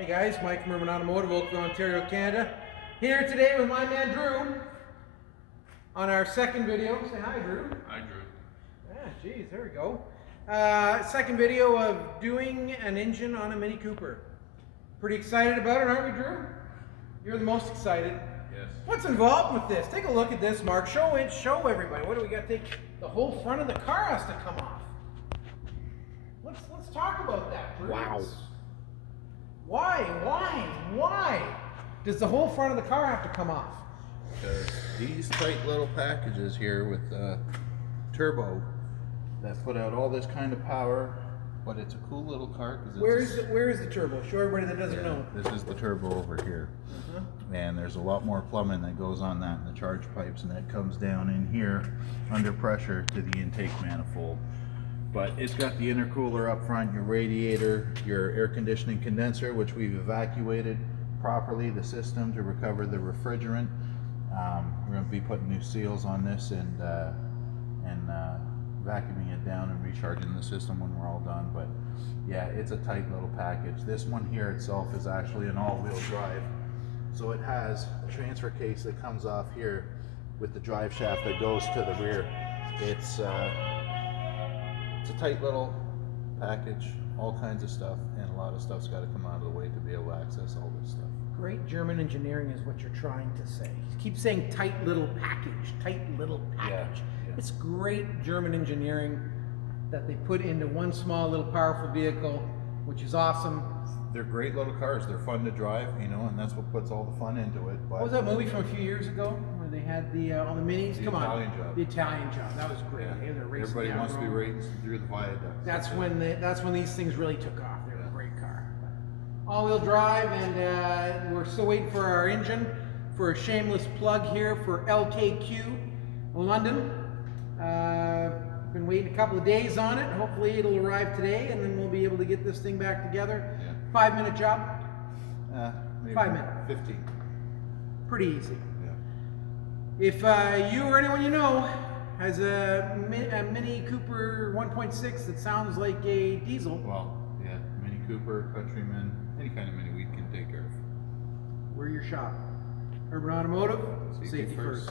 Hey guys, Mike from Automotive, Oakville, Ontario, Canada. Here today with my man Drew on our second video. Say hi, Drew. Hi, Drew. Ah, geez, there we go. Second video of doing an engine on a Mini Cooper. Pretty excited about it, aren't we, Drew? You're the most excited. Yes. What's involved with this? Take a look at this, Mark. Show everybody. What do we got? The whole front of the car has to come off. Let's talk about that, Drew. Wow. Why does the whole front of the car have to come off? Because these tight little packages here with turbo that put out all this kind of power, but it's a cool little car. Where is the turbo? Show everybody that doesn't know. This is the turbo over here. And there's a lot more plumbing that goes on that in the charge pipes, and that comes down in here under pressure to the intake manifold. But it's got the intercooler up front, your radiator, your air conditioning condenser, which we've evacuated properly the system to recover the refrigerant. We're going to be putting new seals on this and vacuuming it down and recharging the system when we're all done. But yeah, it's a tight little package. This one here itself is actually an all-wheel drive. So it has a transfer case that comes off here with the drive shaft that goes to the rear. It's a tight little package, all kinds of stuff, and a lot of stuff's got to come out of the way to be able to access all this stuff. Great German engineering is what you're trying to say. You keep saying tight little package, tight little package. Yeah. It's great German engineering that they put into one small little powerful vehicle, which is awesome. They're great little cars. They're fun to drive, you know, and that's what puts all the fun into it. But what was that movie from a few years ago where they had all the minis? The Come Italian on, Job. The Italian Job. That was great. Yeah. They're racing Everybody down wants to be Rome. racing through the viaduct. That's when these things really took off. They were a great car. All-wheel drive, and we're still waiting for our engine. For a shameless plug here for LKQ London. Been waiting a couple of days on it. Hopefully it'll arrive today, and then we'll be able to get this thing back together. Yeah. 5-minute job. Maybe 5 minutes. 15. Pretty easy. Yeah. If you or anyone you know has a Mini Cooper 1.6 that sounds like a diesel, Well, yeah, Mini Cooper, Countryman, any kind of Mini we can take care of. we're your shop. Urban Automotive, safety first.